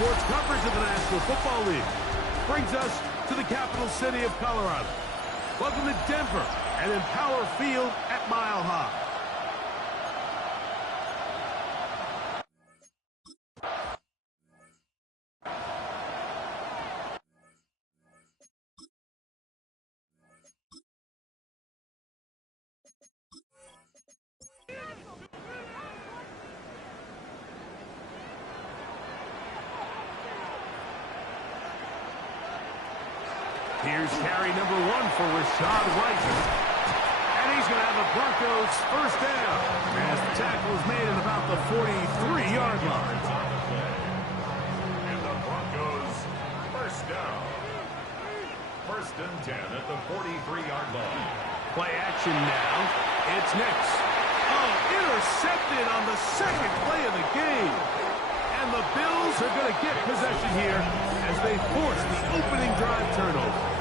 sports coverage of the National Football League. Brings us to the capital city of Colorado. Welcome to Denver and Empower Field at Mile High. Here's carry number 1 for Rashad White. And he's going to have the Broncos first down as the tackle is made at about the 43-yard line. And the Broncos first down. First and 10 at the 43-yard line. Play action now. It's next. Oh, intercepted on the second play of the game. And the Bills are going to get possession here as they force the opening drive turnover.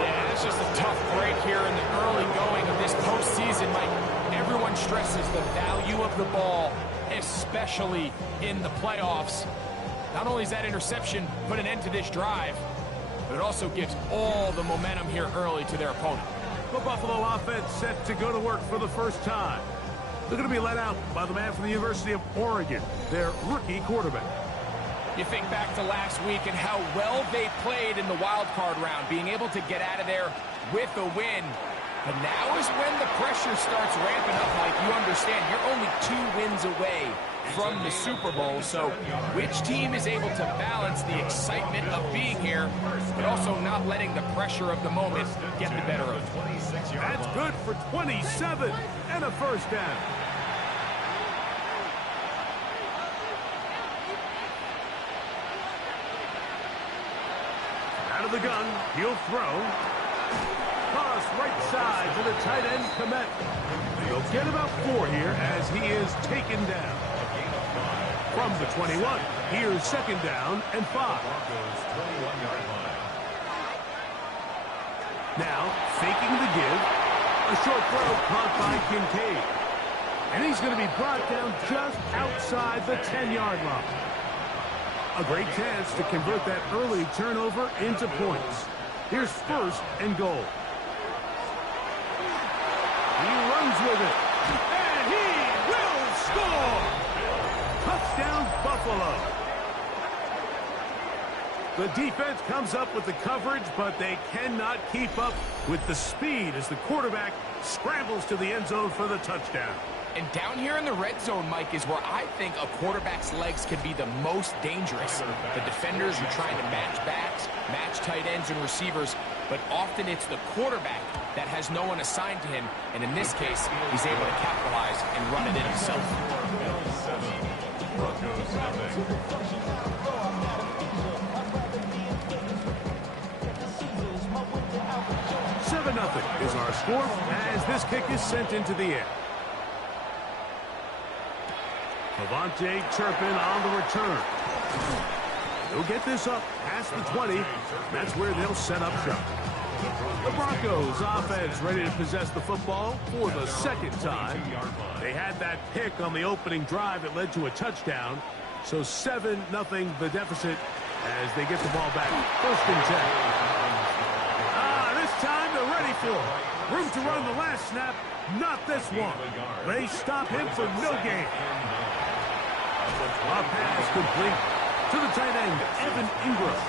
Yeah, it's just a tough break here in the early going of this postseason, Mike. Everyone stresses the value of the ball, especially in the playoffs. Not only does that interception put an end to this drive, but it also gives all the momentum here early to their opponent. The Buffalo offense set to go to work for the first time. They're going to be let out by the man from the University of Oregon, their rookie quarterback. You think back to last week and how well they played in the wild card round, being able to get out of there with a win. But now is when the pressure starts ramping up, Mike. You understand, you're only 2 wins away from the Super Bowl. So which team is able to balance the excitement of being here, but also not letting the pressure of the moment get the better of them? That's good for 27 and a first down. Out of the gun, he'll throw. Cross right side to the tight end, Komet. He'll get about 4 here as he is taken down. From the 21, here's second down and 5. Now, faking the give. A short throw caught by Kincaid. And he's going to be brought down just outside the 10-yard line. A great chance to convert that early turnover into points. Here's first and goal. He runs with it. And he will score! Touchdown, Buffalo. The defense comes up with the coverage, but they cannot keep up with the speed as the quarterback scrambles to the end zone for the touchdown. And down here in the red zone, Mike, is where I think a quarterback's legs can be the most dangerous. The defenders are trying to match backs, match tight ends and receivers, but often it's the quarterback that has no one assigned to him, and in this case, he's able to capitalize and run it in himself. 7-0 is our score as this kick is sent into the air. Levante Turpin on the return. They'll get this up past the 20. That's where they'll set up shop. The Broncos offense ready to possess the football for the second time. They had that pick on the opening drive that led to a touchdown. So 7-0 the deficit as they get the ball back. First and 10. This time they're ready for it. Room to run the last snap. Not this one. They stop him for no gain. A pass complete to the tight end, Evan Ingram.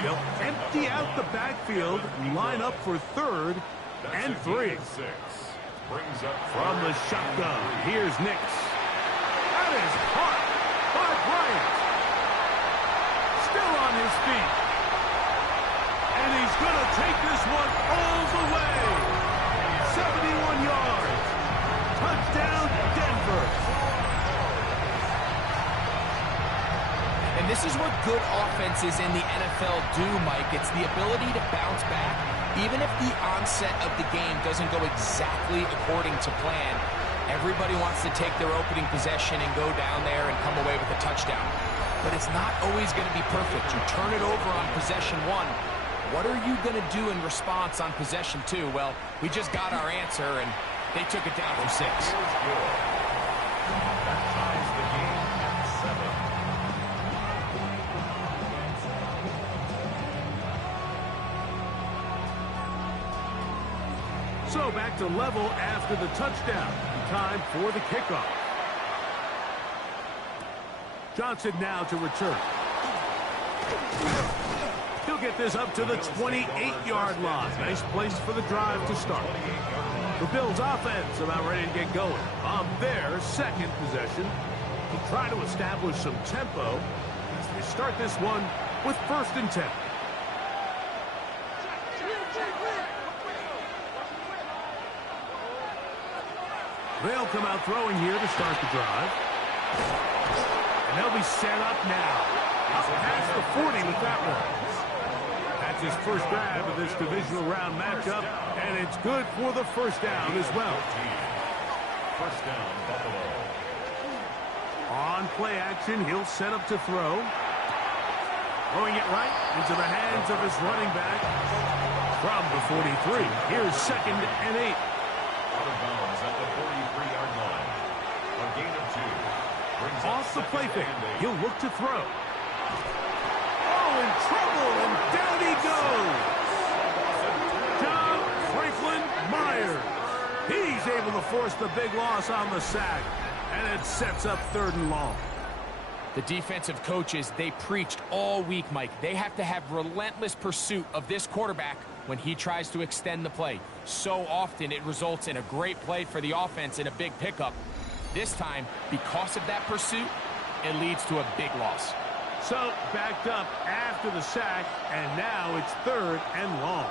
They'll empty out the backfield, line up for 3rd and 3. From the shotgun, here's Nix. That is caught by Bryant. Still on his feet. And he's going to take this one all the way. 71 yards. Touchdown, Denver. And this is what good offenses in the NFL do, Mike. It's the ability to bounce back, even if the onset of the game doesn't go exactly according to plan. Everybody wants to take their opening possession and go down there and come away with a touchdown. But it's not always going to be perfect. You turn it over on possession 1. What are you going to do in response on possession 2? Well, we just got our answer, and they took it down from 6. back to level after the touchdown. Time for the kickoff. Johnson now to return. He'll get this up to the 28-yard line. Nice place for the drive to start. The Bills offense about ready to get going. On their second possession, they'll try to establish some tempo as they start this one with 1st and 10. They'll come out throwing here to start the drive. And they'll be set up now. Up past the 40 with that one. That's his first grab of this divisional round matchup, and it's good for the first down as well. First down, Buffalo. On play action, he'll set up to throw. Throwing it right into the hands of his running back from the 43. Here's 2nd and 8. Out of bounds at the 43-yard line. A gain of 2. Off the play fake. He'll look to throw. Oh, in trouble, and down he goes. John Franklin Myers. He's able to force the big loss on the sack, and it sets up 3rd and long. The defensive coaches, they preached all week, Mike. They have to have relentless pursuit of this quarterback when he tries to extend the play. So often it results in a great play for the offense and a big pickup. This time, because of that pursuit, it leads to a big loss. So, backed up after the sack, and now it's 3rd and long.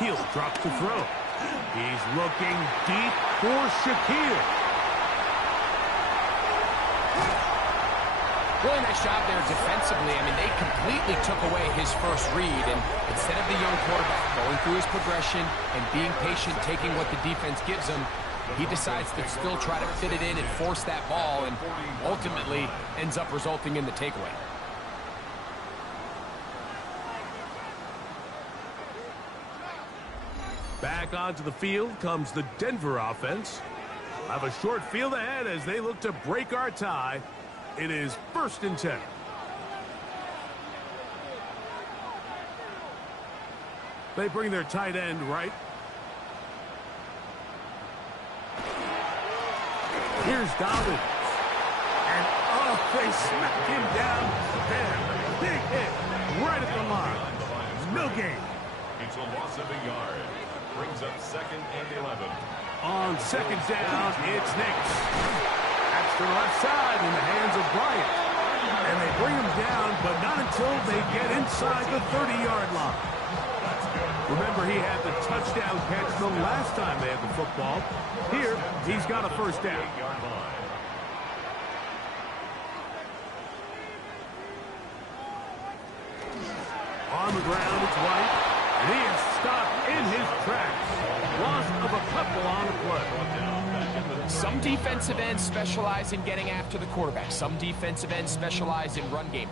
He'll drop to throw. He's looking deep for Shaquille. Really nice job there defensively. I mean, they completely took away his first read, and instead of the young quarterback going through his progression and being patient, taking what the defense gives him, he decides to still try to fit it in and force that ball, and ultimately ends up resulting in the takeaway. Back onto the field comes the Denver offense. We'll have a short field ahead as they look to break our tie. It is 1st and 10. They bring their tight end right. Here's Dobbins. And they smack him down there. Big hit right at the line. No gain. It's a loss of a yard. Brings up 2nd and 11. On 2nd down, it's Nix. That's to the left side in the hands of Bryant. And they bring him down, but not until they get inside the 30-yard line. Remember, he had the touchdown catch the last time they had the football. Here, he's got a first down. On the ground, it's White. And he is stopped in his tracks. Loss of a couple on the play. Some defensive ends specialize in getting after the quarterback. Some defensive ends specialize in run game.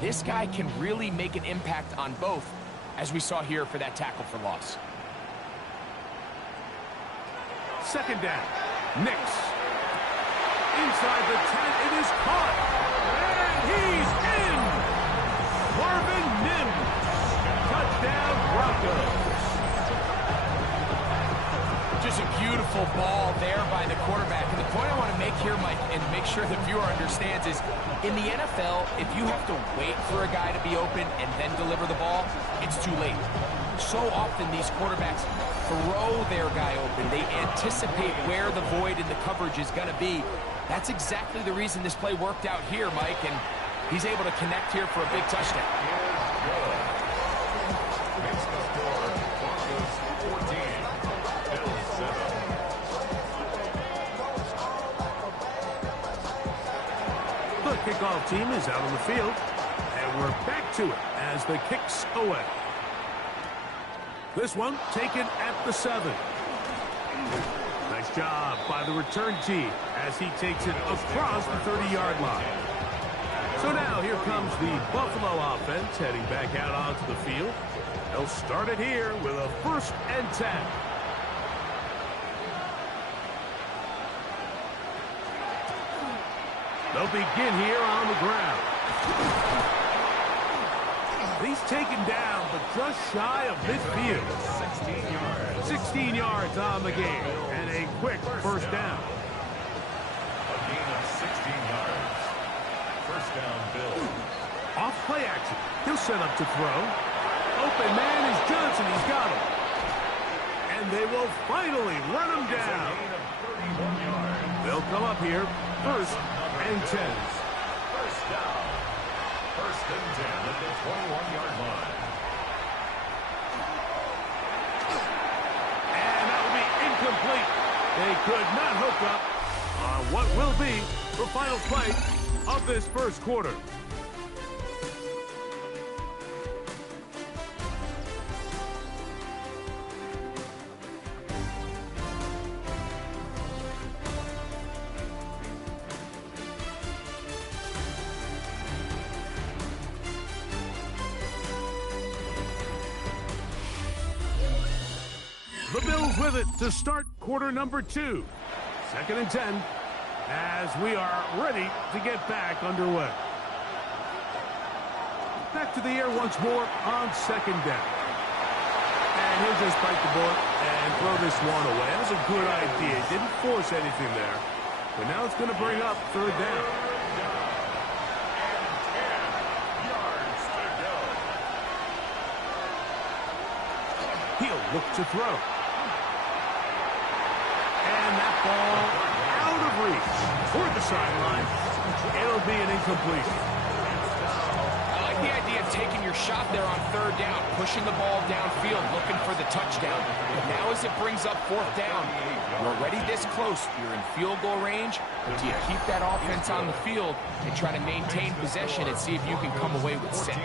This guy can really make an impact on both, as we saw here for that tackle for loss. 2nd down. Nix. Inside the 10, it is caught. And he's in. Marvin Mims. Touchdown, Broncos. Just a beautiful ball there by the quarterback. And the point I want to make here, Mike, and make sure the viewer understands is, in the NFL, if you have to wait for a guy to be open and then deliver the ball, it's too late. So often these quarterbacks throw their guy open. They anticipate where the void in the coverage is going to be. That's exactly the reason this play worked out here, Mike, and he's able to connect here for a big touchdown. The kickoff team is out on the field, and we're back to it as the kick's away. This one taken at the 7. Nice job by the return team as he takes it across the 30-yard line. So now here comes the Buffalo offense heading back out onto the field. They'll start it here with a 1st and 10. They'll begin here on the ground. He's taken down but just shy of midfield. 16 yards. 16 yards on the game, and a quick first down. A gain of 16 yards. First down, Bills. Off play action. He'll set up to throw. Open man is Johnson. He's got him. And they will finally run him down. Gain of 31 yards. They'll come up here, 1st and 10. First down. First and 10 at the 21-yard line. And that will be incomplete. They could not hook up on what will be the final play of this first quarter. The Bills with it to start quarter number 2. 2nd and 10 as we are ready to get back underway. Back to the air once more on 2nd down. And he'll just bite the bullet and throw this one away. That was a good idea. Didn't force anything there. But now it's going to bring up 3rd down. He'll look to throw. And that ball out of reach toward the sideline. It'll be an incompletion. I like the idea of taking your shot there on 3rd down, pushing the ball downfield, looking for the touchdown. But now as it brings up 4th down, you're already this close. You're in field goal range, but do you keep that offense on the field and try to maintain possession and see if you can come away with 6?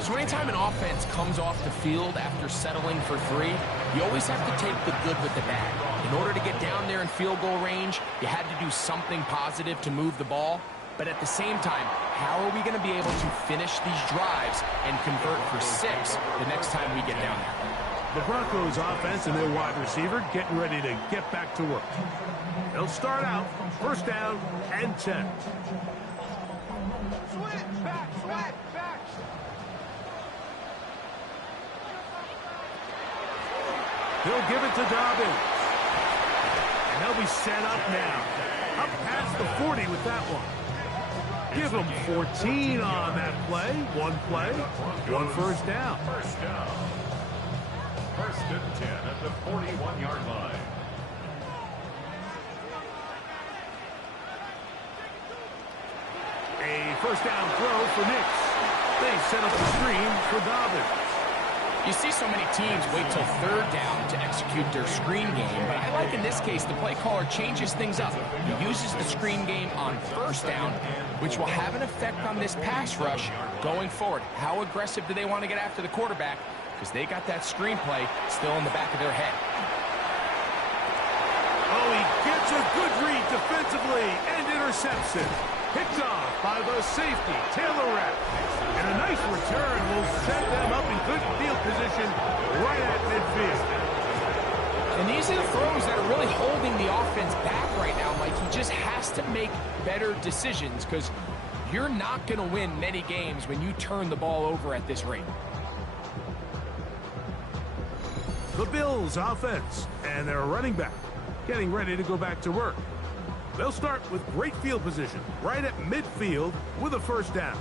So anytime an offense comes off the field after settling for 3, you always have to take the good with the bad. In order to get down there in field goal range, you had to do something positive to move the ball. But at the same time, how are we going to be able to finish these drives and convert for 6 the next time we get down there? The Broncos offense and their wide receiver getting ready to get back to work. They'll start out 1st down and 10. Switch back. He'll give it to Dobbins. And they'll be set up now. Up past the 40 with that one. Give them 14 on that play. One play, 1 first down. First down. 1st and 10 at the 41-yard line. A first down throw for Nix. They set up the screen for Dobbins. You see so many teams wait till 3rd down to execute their screen game, but I like in this case the play caller changes things up. He uses the screen game on 1st down, which will have an effect on this pass rush going forward. How aggressive do they want to get after the quarterback? Because they got that screen play still in the back of their head. Oh, he gets a good read defensively and intercepts it. Picked off by the safety, Taylor Rapp. And a nice return will set them up in good field position right at midfield. And these are the throws that are really holding the offense back right now, Mike. He just has to make better decisions because you're not going to win many games when you turn the ball over at this rate. The Bills offense and their running back getting ready to go back to work. They'll start with great field position right at midfield with a first down.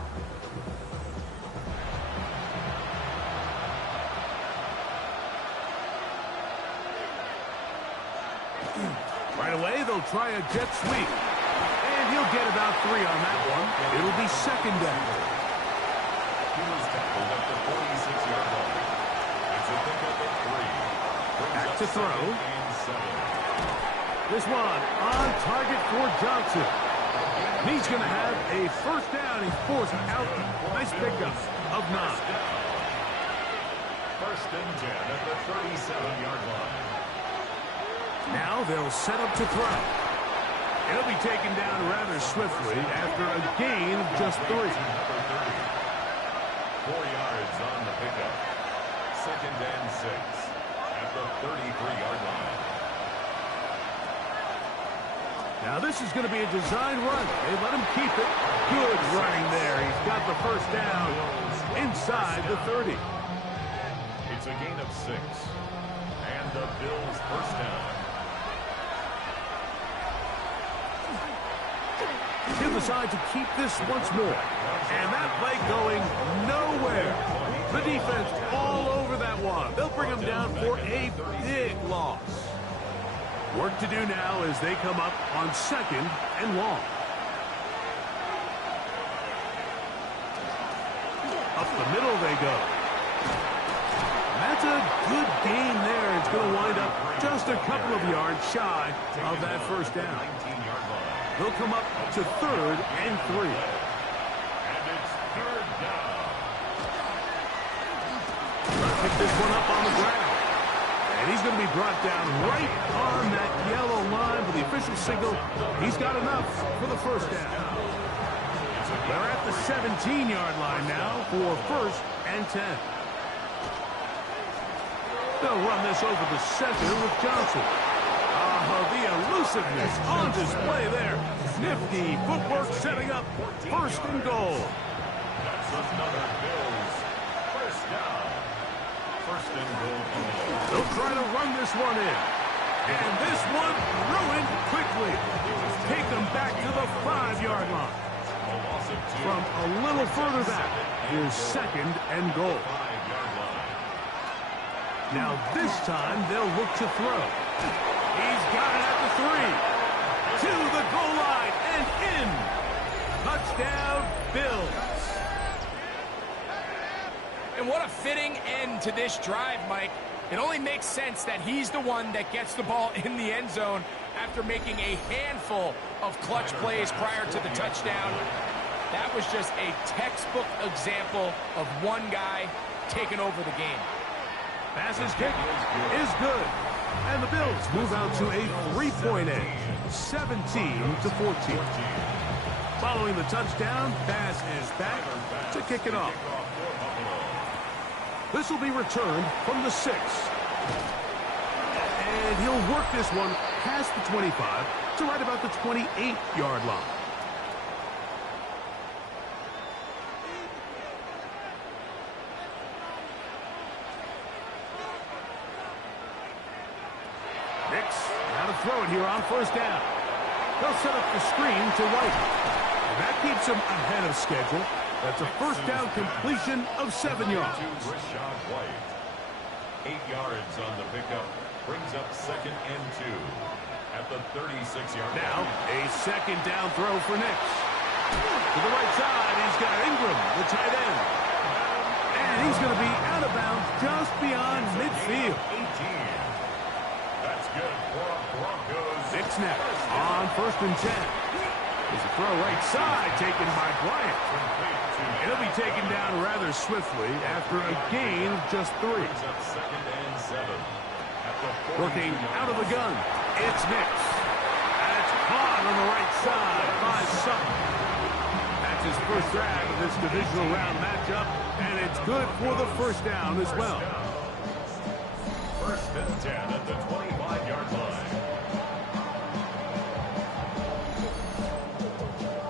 Right away, they'll try a jet sweep. And he'll get about 3 on that one. It'll be 2nd down. He was tackled at the 46-yard line. It's a pickup of 3. Back to throw. And 7. This one on target for Johnson. And he's going to have a first down. He's forced out. Nice pickup of 9. 1st and 10 at the 37-yard line. Now they'll set up to throw. It'll be taken down rather swiftly after a gain of just 3. 4 yards on the pickup. 2nd and 6 at the 33-yard line. Now this is going to be a design run. They let him keep it. Good running there. He's got the first down inside the 30. up 6. And the Bills first down. He'll decide to keep this once more. And that play going nowhere. The defense all over that one. They'll bring him down for a big loss. Work to do now as they come up on 2nd and long. Up the middle they go. That's a good gain there. It's going to wind up just a couple of yards shy of that first down. They'll come up to 3rd and 3. And it's 3rd down. Pick this one up on the ground. And he's going to be brought down right on that yellow line for the official signal. He's got enough for the first down. They're at the 17-yard line now for 1st and 10. They'll run this over the center with Johnson. Oh, the elusiveness on display there. Nifty footwork setting up 1st and goal. That's another Bills first down. 1st and goal. They'll try to run this one in. And this one ruined quickly. Take them back to the 5-yard line. From a little further back, here's 2nd and goal. Now this time they'll look to throw. He's got it at the 3. To the goal line and in. Touchdown, Bills. And what a fitting end to this drive, Mike. It only makes sense that he's the one that gets the ball in the end zone after making a handful of clutch plays prior to the touchdown. That was just a textbook example of one guy taking over the game. Pass's kick is good. And the Bills move out to a 3-point edge, 17-14. Following the touchdown, Bass is back to kick it off. This will be returned from the 6. And he'll work this one past the 25 to right about the 28-yard line. Throw it here on 1st down. They'll set up the screen to White. And that keeps him ahead of schedule. That's a 1st down completion of 7 yards. Rashad White. 8 yards on the pickup. Brings up 2nd and 2. At the 36-yard line. Now, a 2nd down throw for Nix. To the right side, he's got Ingram, the tight end. And he's going to be out of bounds just beyond midfield. 18. That's good for Broncos. Nix now on 1st and 10. There's a throw right side taken by Bryant. It'll be taken down rather swiftly after a gain of just 3. Working out of the gun, it's Nix. And it's caught on the right side by Sutton. That's his first grab of this divisional round matchup, and it's good for the 1st down as well. 1st and 10 at the 25-yard line.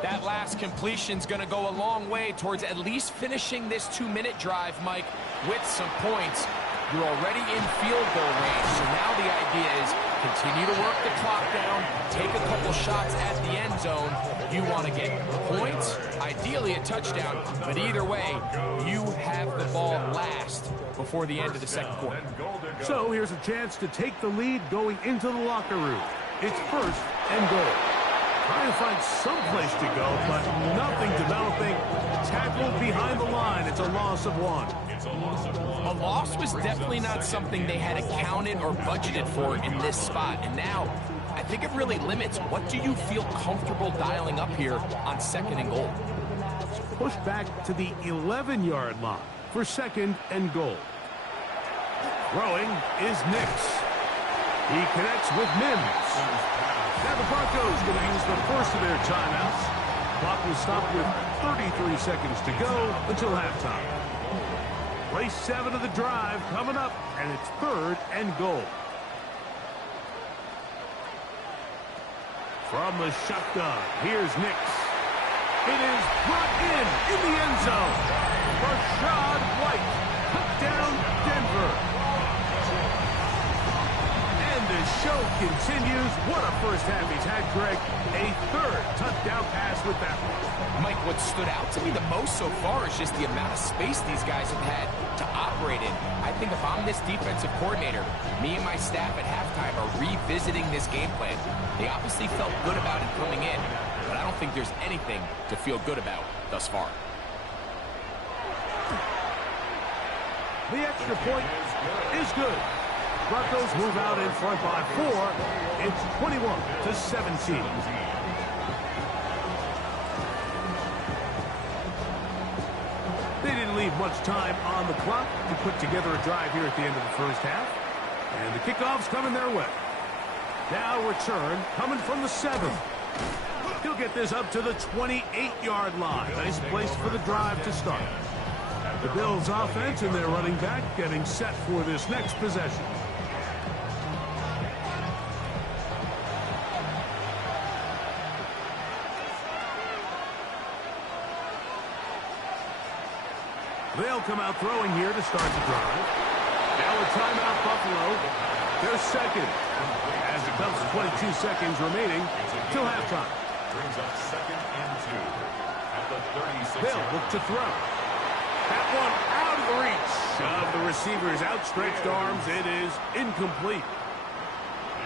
That last completion's going to go a long way towards at least finishing this 2-minute drive, Mike, with some points. You're already in field goal range, so now the idea is continue to work the clock down, take a couple shots at the end zone. You want to get points, ideally a touchdown, but either way, you have the ball last before the end of the 2nd quarter. So here's a chance to take the lead going into the locker room. It's 1st and goal. Trying to find some place to go, but nothing developing. Tackled behind the line. It's a loss of 1. A loss was definitely not something they had accounted or budgeted for in this spot. And now, I think it really limits what do you feel comfortable dialing up here on 2nd and goal. Pushed back to the 11-yard line for 2nd and goal. Throwing is Nix. He connects with Mims. Now the Broncos going to use the first of their timeouts. Clock will stop with 33 seconds to go until halftime. Play 7 of the drive coming up, and it's 3rd and goal. From the shotgun, here's Nix. It is brought in the end zone. Rashad White, touchdown Denver. show continues. What a first half he's had, Greg. A third touchdown pass with that one. Mike, what stood out to me the most so far is just the amount of space these guys have had to operate in. I think if I'm this defensive coordinator, me and my staff at halftime are revisiting this game plan. They obviously felt good about it coming in, but I don't think there's anything to feel good about thus far. The extra point is good. Broncos move out in front by 4. It's 21-17. They didn't leave much time on the clock to put together a drive here at the end of the first half. And the kickoff's coming their way. Now return coming from the 7. He'll get this up to the 28-yard line. Nice place for the drive to start. The Bills offense and their running back getting set for this next possession. They'll come out throwing here to start the drive. Now a timeout, Buffalo. They're second. As it comes to 22 seconds remaining till halftime. Brings up 2nd and 2 at the 36. They'll look to throw. That one out of the reach of the receiver's outstretched arms. It is incomplete.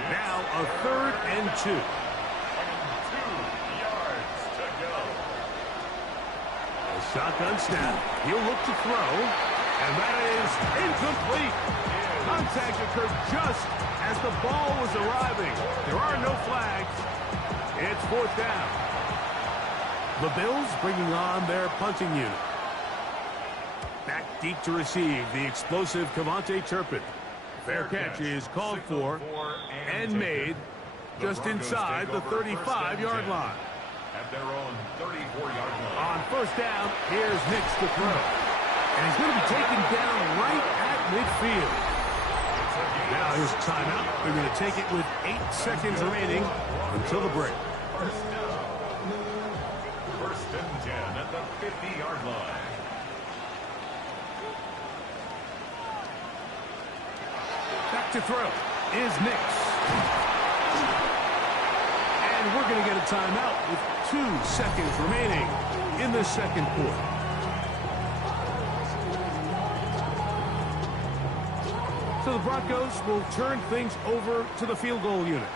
Now a 3rd and 2. 2 yards to go. Shotgun snap. He'll look to throw. And that is incomplete. Contact occurred just as the ball was arriving. There are no flags. It's 4th down. The Bills bringing on their punting unit. Back deep to receive the explosive Kevontae Turpin. Fair catch is called for and made just inside the 35-yard line. At their own 34-yard line. On 1st down, here's Nix to throw. And he's going to be taken down right at midfield. Now here's a timeout. They're going to take it with 8 seconds remaining until the break. 1st and 10 at the 50-yard line. Back to throw is Nix. And we're going to get a timeout with 2 seconds remaining in the second quarter. So the Broncos will turn things over to the field goal unit.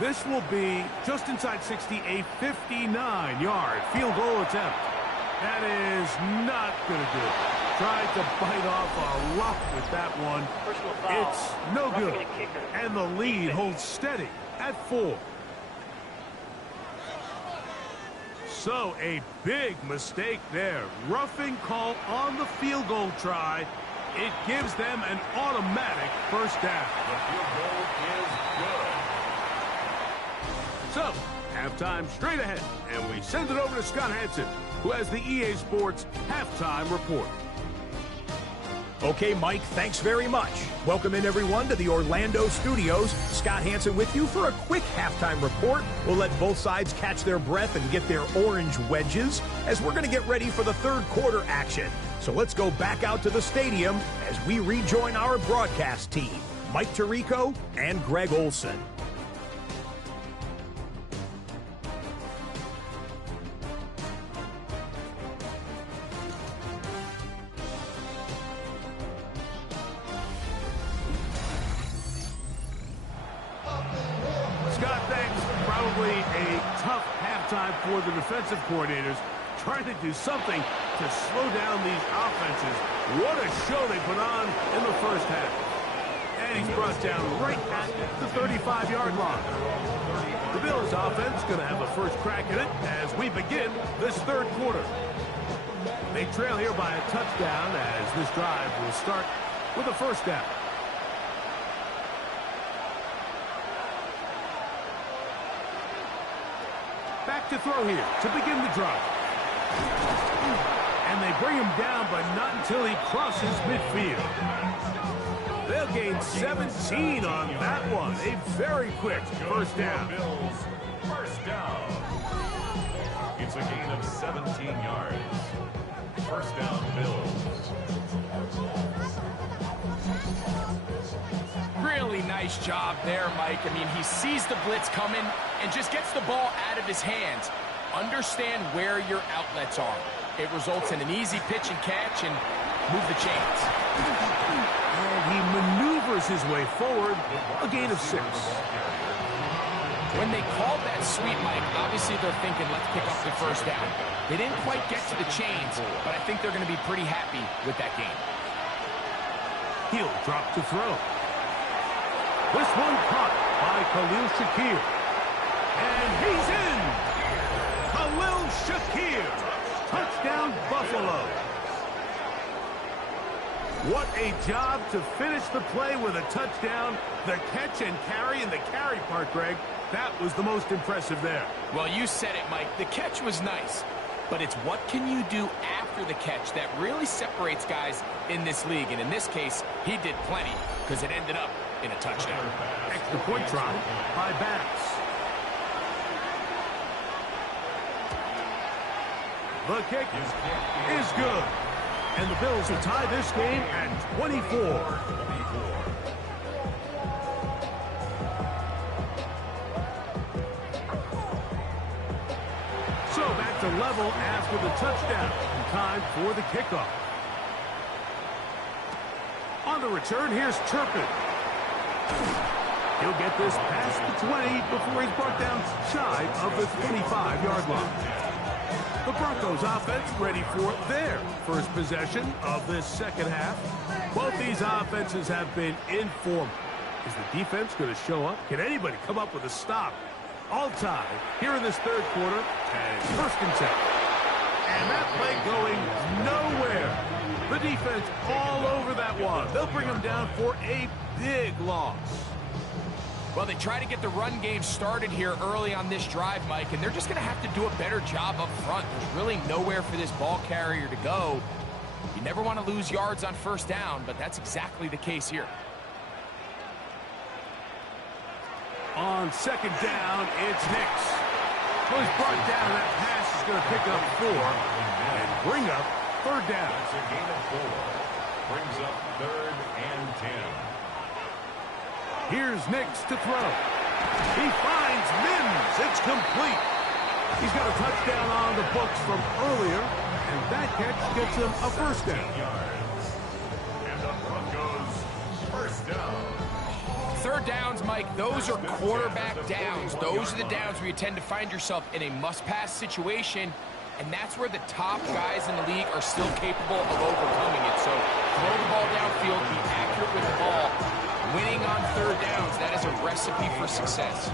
This will be just inside 60, a 59-yard field goal attempt. That is not going to do it. Tried to bite off a rock with that one. It's no good. And the lead holds steady at 4. So a big mistake there. Roughing call on the field goal try. It gives them an automatic 1st down. The field goal is good. So, halftime straight ahead. And we send it over to Scott Hansen, who has the EA Sports halftime report. Okay, Mike, thanks very much. Welcome in, everyone, to the Orlando studios. Scott Hansen with you for a quick halftime report. We'll let both sides catch their breath and get their orange wedges as we're going to get ready for the 3rd quarter action. So let's go back out to the stadium as we rejoin our broadcast team, Mike Tirico and Greg Olson. Scott, thanks. Probably a tough halftime for the defensive coordinators, trying to do something to slow down these offenses. What a show they put on in the first half. And he's brought down right at the 35-yard line. The Bills offense going to have the first crack at it as we begin this 3rd quarter. They trail here by a touchdown as this drive will start with a 1st down. Back to throw here to begin the drive. And they bring him down, but not until he crosses midfield. They'll gain 17 on that one. A very quick 1st down. Bills, 1st down. It's a gain of 17 yards. First down, Bills. Really nice job there, Mike. I mean, he sees the blitz coming and just gets the ball out of his hands. Understand where your outlets are. It results in an easy pitch and catch and move the chains. And he maneuvers his way forward, a gain of 6. When they called that sweep, Mike, obviously they're thinking, let's pick up the first down. They didn't quite get to the chains, but I think they're going to be pretty happy with that game. He'll drop to throw. This one caught by Khalil Shakir. And he's in! Khalil Shakir! Touchdown, Buffalo! What a job to finish the play with a touchdown. The catch and carry, and the carry part, Greg, that was the most impressive there. Well, you said it, Mike. The catch was nice, but it's what can you do after the catch that really separates guys in this league. And in this case, he did plenty because it ended up in a touchdown. Extra point try by Bass. The kick is good. And the Bills will tie this game at 24. So back to level after the touchdown. Time for the kickoff. On the return, here's Turpin. He'll get this past the 20 before he's brought down shy of the 25-yard line. The Broncos offense ready for their first possession of this second half. Both these offenses have been in form. Is the defense going to show up? Can anybody come up with a stop? All tied here in this third quarter, and first and 10. And that play going nowhere. The defense all over that one. They'll bring them down for a big loss. Well, they try to get the run game started here early on this drive, Mike, and they're just going to have to do a better job up front. There's really nowhere for this ball carrier to go. You never want to lose yards on first down, but that's exactly the case here. On second down, it's Nix. Well, he's brought down. That pass is going to pick up 4 and bring up third down. That's a gain of 4. Brings up 3rd and 10. Here's Nix to throw. He finds Mims. It's complete. He's got a touchdown on the books from earlier, and that catch gets him a first down. And the Broncos first down. Third downs, Mike, those are quarterback downs. Those are the downs where you tend to find yourself in a must-pass situation, and that's where the top guys in the league are still capable of overcoming it. So throw the ball downfield, be accurate with the ball. Winning on third downs, that is a recipe for success.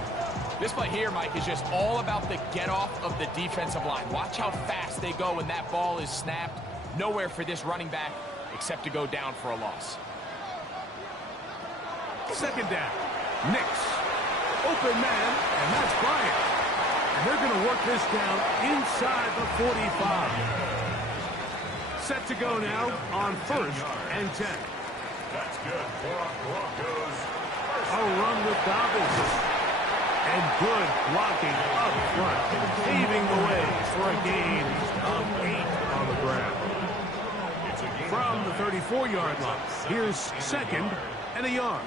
This play here, Mike, is just all about the get-off of the defensive line. Watch how fast they go when that ball is snapped. Nowhere for this running back except to go down for a loss. Second down. Nix. Open man, and that's Bryant. And they're going to work this down inside the 45. Set to go now on first and 10. That's good for Broncos. A run with Dobbins. And good blocking up front, paving the way for a gain of 8 on the ground. From the 34-yard line, here's second and a yard.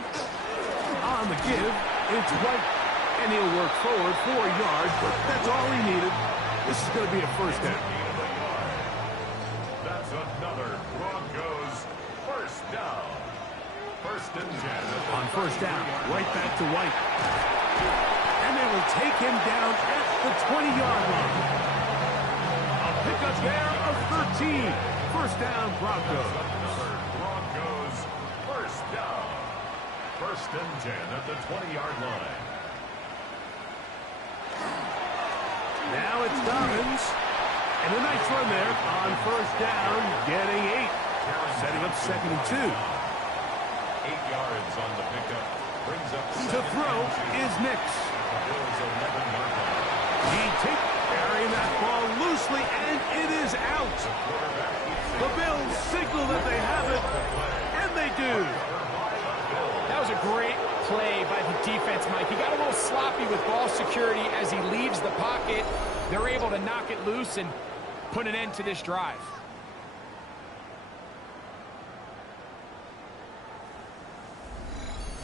On the give, it's White, and he'll work forward 4 yards, but that's all he needed. This is going to be a first down. That's another Broncos first down. First and 10. On first down, right back to White. And they will take him down at the 20-yard line. A pickup there of 13. First down, Broncos. Another Broncos first down. First and 10 at the 20-yard line. Now it's Dobbins. And a nice run there on first down, getting 8. Setting up second and 2. 8 yards on the pickup. Brings up To throw is Nix. Bills 11-yard line. He takes carrying that ball loosely, and it is out. The Bills signal that they have it, and they do. That was a great play by the defense, Mike. He got a little sloppy with ball security as he leaves the pocket. They're able to knock it loose and put an end to this drive.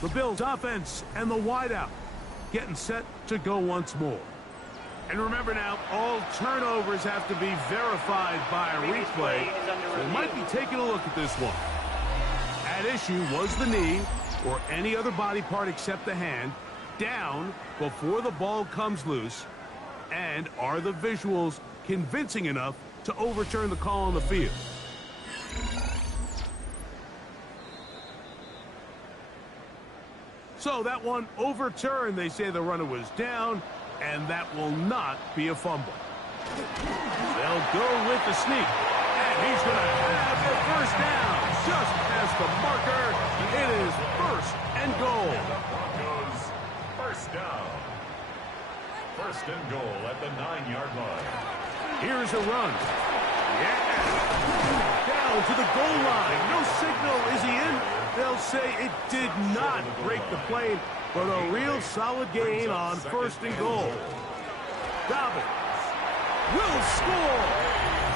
The Bills offense and the wideout getting set to go once more. And remember now, all turnovers have to be verified by a replay. So we might be taking a look at this one. At issue was the knee or any other body part except the hand down before the ball comes loose. And are the visuals convincing enough to overturn the call on the field? So that one overturned. They say the runner was down, and that will not be a fumble. They'll go with the sneak, and he's going to have their first down. Just past the marker, it is first and goal. Broncos first down. First and goal at the 9-yard line. Here's a run. Yeah. Down to the goal line. No signal. Is he in? They'll say it did not break the plane, but a real solid gain on first and goal. Dobbins will score.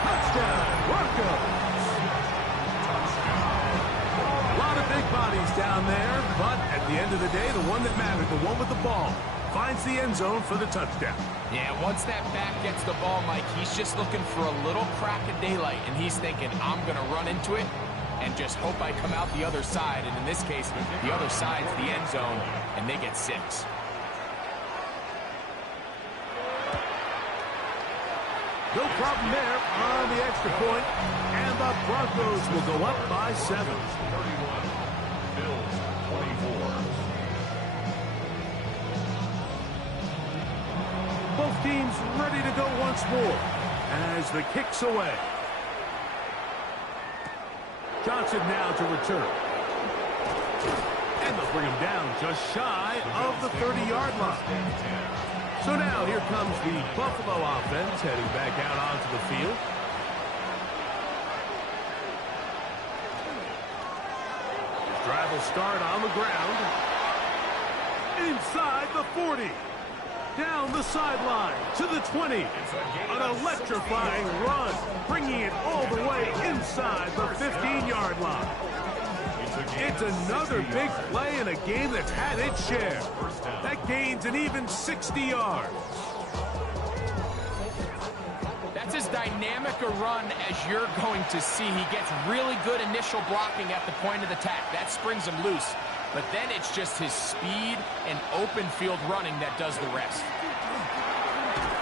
Touchdown, Broncos. A lot of big bodies down there, but at the end of the day, the one that mattered, the one with the ball, finds the end zone for the touchdown. Yeah, once that back gets the ball, Mike, he's just looking for a little crack of daylight, and he's thinking, I'm going to run into it and just hope I come out the other side. And in this case, the other side's the end zone, and they get 6. No problem there on the extra point, and the Broncos will go up by 7. 31. Bills 24. Both teams ready to go once more as the kick's away. Johnson now to return. And they'll bring him down just shy of the 30-yard line. So now here comes the Buffalo offense heading back out onto the field. This drive will start on the ground. Inside the 40. Down the sideline to the 20. An electrifying run, bringing it all the way inside the 15-yard line. It's another big play in a game that's had its share. That gains an even 60 yards. That's as dynamic a run as you're going to see. He gets really good initial blocking at the point of attack. That springs him loose. But then it's just his speed and open field running that does the rest.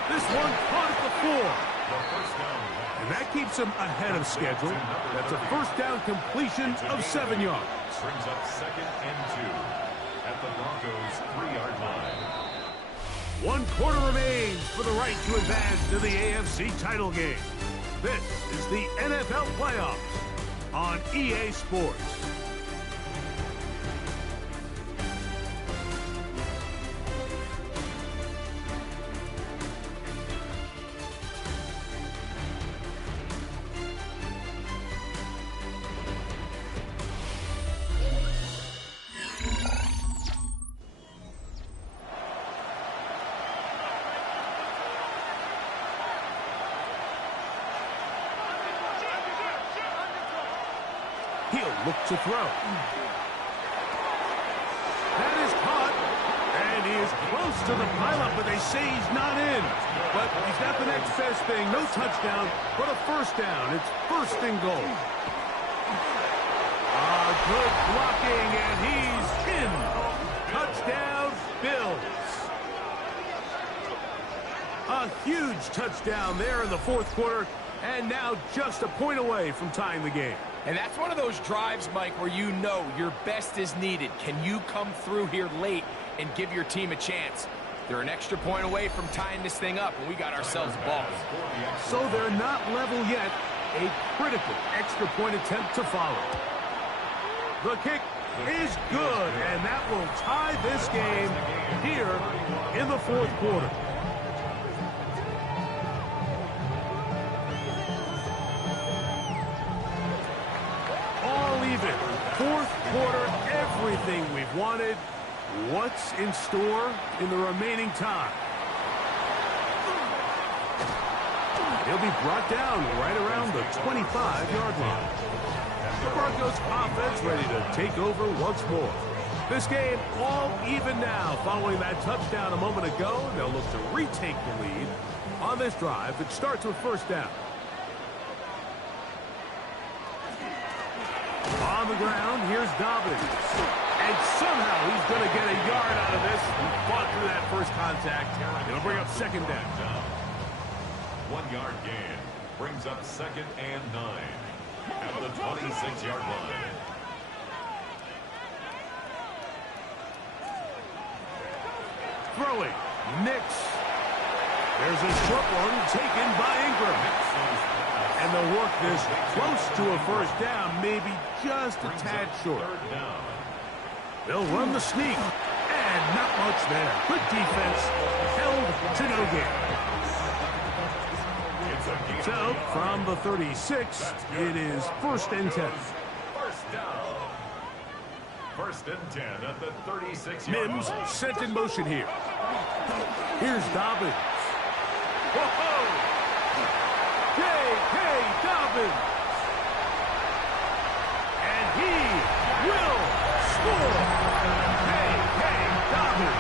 This one caught at the 4. And that keeps him ahead of schedule. That's a first down completion of 7 yards. Brings up 2nd and 2 at the Broncos' 3-yard line. 1 quarter remains for the right to advance to the AFC title game. This is the NFL playoffs on EA Sports. He'll look to throw. That is caught. And he is close to the pileup, but they say he's not in. But he's got the next best thing. No touchdown, but a first down. It's first and goal. Good blocking, and he's in. Touchdown, Bills. A huge touchdown there in the 4th quarter, and now just a point away from tying the game. And that's one of those drives, Mike, where you know your best is needed. Can you come through here late and give your team a chance? They're an extra point away from tying this thing up, and we got ourselves a ball. So they're not level yet. A critical extra point attempt to follow. The kick is good, and that will tie this game here in the 4th quarter. All even. 4th quarter, everything we've wanted. What's in store in the remaining time? He'll be brought down right around the 25-yard line. The Broncos offense ready to take over once more. This game all even now following that touchdown a moment ago. They'll look to retake the lead on this drive. It starts with first down. On the ground, here's Dobbins. And somehow he's going to get a yard out of this. He fought through that first contact. It'll bring up second down. 1 yard gain brings up 2nd and 9 at the 26-yard line. Throwing. Nix. There's a short one taken by Ingram. And they'll work this close to a first down, maybe just a tad short. They'll run the sneak. And not much there. Good defense. Held to no gain. So, from the 36, it is 1st and 10. First down. 1st and 10 at the 36-yard line. Mims sent in motion here. Here's Dobbins. Whoa! J.K. Dobbins. And he will score. J.K. Dobbins.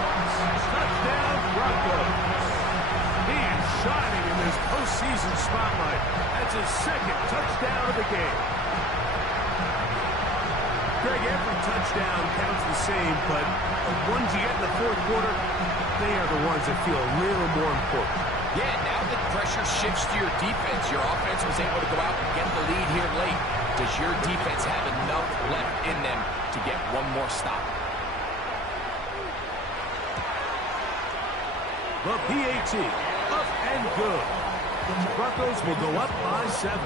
Touchdown Broncos. He is shining in this postseason spotlight. That's his 2nd touchdown of the game. Greg, every touchdown counts the same, but the ones you get in the 4th quarter, they are the ones that feel a little more important. Yeah, now that pressure shifts to your defense, your offense was able to go out and get the lead here late. Does your defense have enough left in them to get one more stop? The PAT, up and good. The Broncos will go up by 7.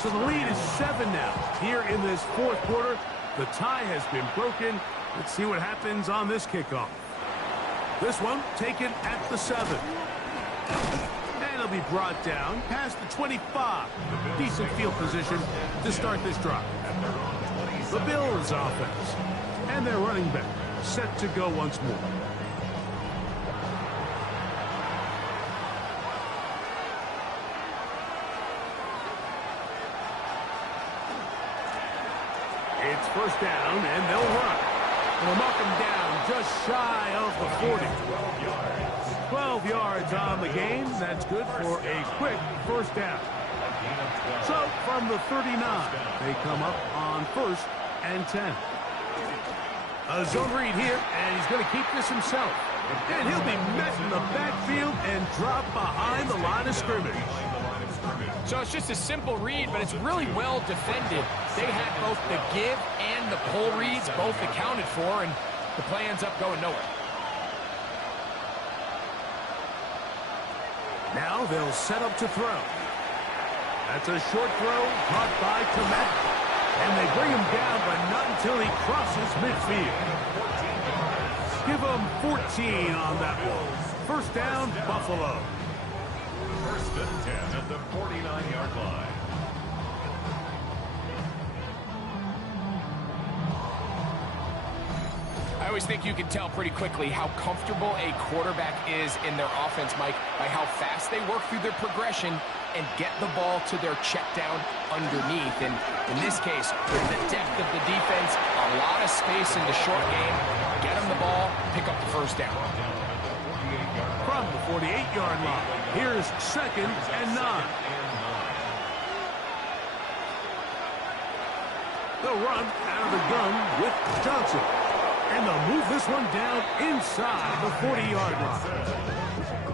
So the lead is 7 now. Here in this 4th quarter, the tie has been broken. Let's see what happens on this kickoff. This one taken at the 7. And it'll be brought down past the 25. Decent field position to start this drive. The Bills offense. And their running back set to go once more. It's first down, and they'll run. They'll mark him down just shy of the 40. 12 yards on the game. That's good for a quick first down. So, from the 39, they come up on 1st and 10. A zone read here, and he's going to keep this himself. And he'll be met in the backfield and drop behind the line of scrimmage. So it's just a simple read, but it's really well defended. They had both the give and the pull reads both accounted for, and the play ends up going nowhere. Now they'll set up to throw. That's a short throw caught by Komet. And they bring him down, but not until he crosses midfield. Give him 14 on that one. First down, Buffalo. 1st and 10 at the 49-yard line. I always think you can tell pretty quickly how comfortable a quarterback is in their offense, Mike, by how fast they work through their progression and get the ball to their check down underneath. And in this case, with the depth of the defense, a lot of space in the short game, get them the ball, pick up the first down. From the 48-yard line, here's 2nd and 9. They'll run out of the gun with Johnson. And they'll move this one down inside the 40-yard line.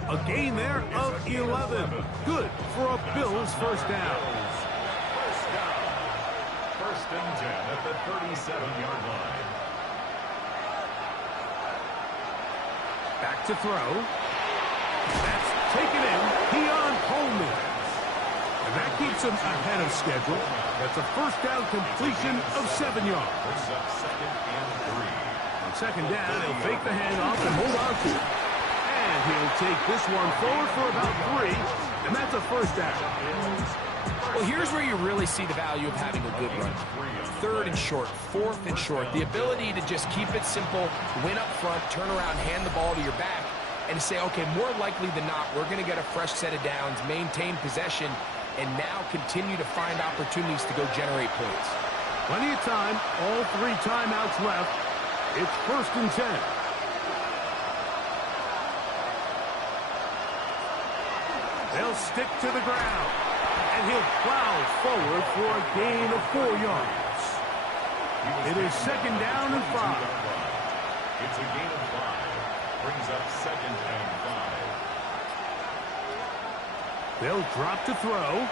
A gain there of 11. Good for a Bills first down. 1st and 10 at the 37-yard line. Back to throw. That's taken in. Keon Coleman. And that keeps him ahead of schedule. That's a first down completion of 7 yards. Brings up 2nd and 3. On second down, he'll fake the handoff and hold on to it. And he'll take this one forward for about 3. And that's a first down. Well, here's where you really see the value of having a good run. 3rd and short, 4th and short. The ability to just keep it simple, win up front, turn around, hand the ball to your back, and to say, okay, more likely than not, we're going to get a fresh set of downs, maintain possession, and now continue to find opportunities to go generate points. Plenty of time. All 3 timeouts left. It's 1st and 10. They'll stick to the ground. And he'll plow forward for a gain of 4 yards. It is 2nd down and 5. It's a gain of 5. Brings up 2nd and 5. They'll drop to throw.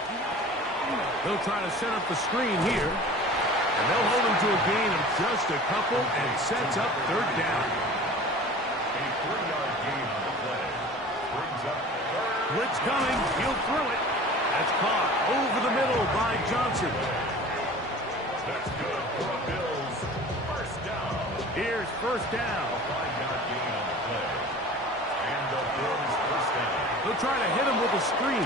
They'll try to set up the screen here. And they'll hold him to a gain of just a couple and sets up 3rd down. A 3-yard gain on the play. Brings up 3rd. Blitz coming. He'll throw it. That's caught over the middle by Johnson. That's good for the Bills. 1st down. Here's 1st down. A 5-yard gain on the play. And the Bills 1st down. They'll try to hit him with a screen.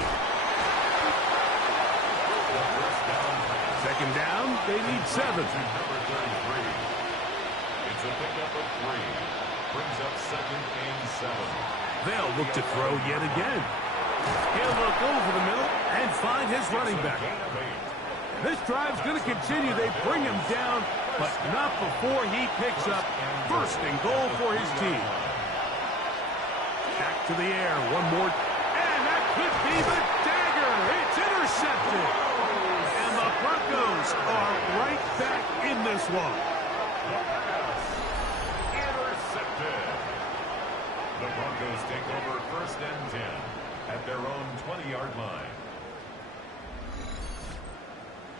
The 1st down. 2nd down. They need 7. Number 33. It's a pickup of 3. Brings up 2nd and 7. They'll look to throw yet again. He'll look over the middle and find his running back. This drive's going to continue. They bring him down, but not before he picks up 1st and goal for his team. Back to the air. One more. And that could be the dagger. It's intercepted. And the Broncos are right back in this one. Intercepted. The Broncos take over 1st and 10 at their own 20-yard line.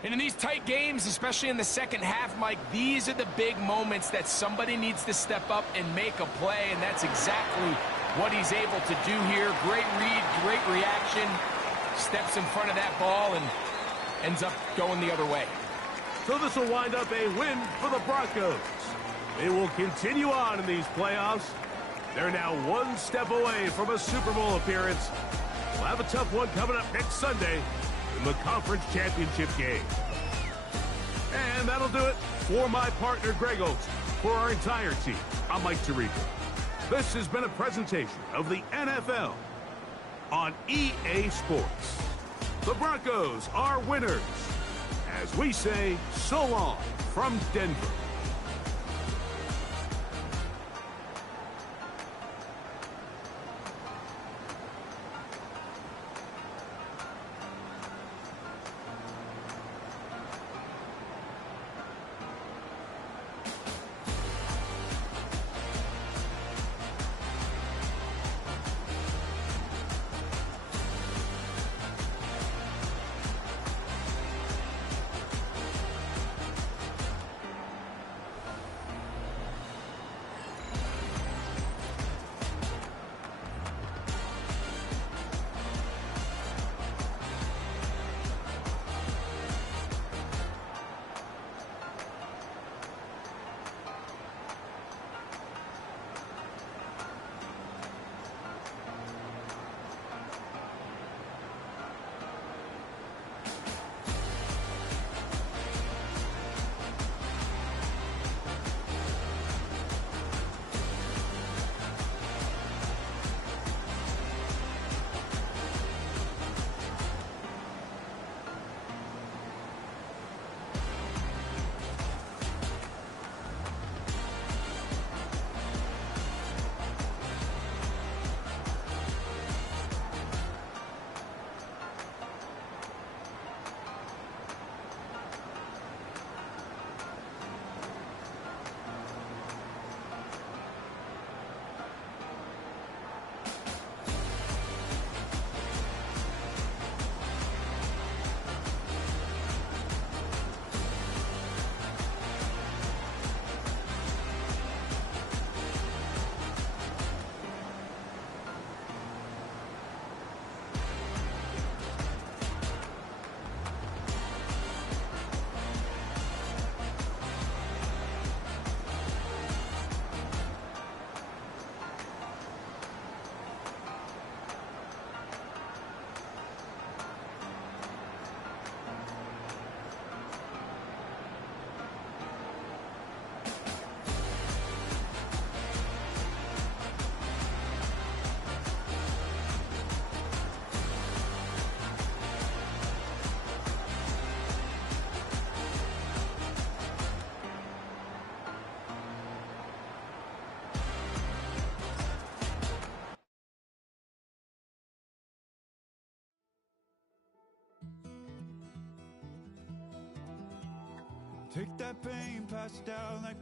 And in these tight games, especially in the second half, Mike, these are the big moments that somebody needs to step up and make a play, and that's exactly what he's able to do here. Great read, great reaction, steps in front of that ball and ends up going the other way. So this will wind up a win for the Broncos. They will continue on in these playoffs. They're now 1 step away from a Super Bowl appearance. We'll have a tough one coming up next Sunday in the Conference Championship game. And that'll do it for my partner, Greg Olson. For our entire team, I'm Mike Tirico. This has been a presentation of the NFL on EA Sports. The Broncos are winners. As we say, so long from Denver. Take that pain, pass it down like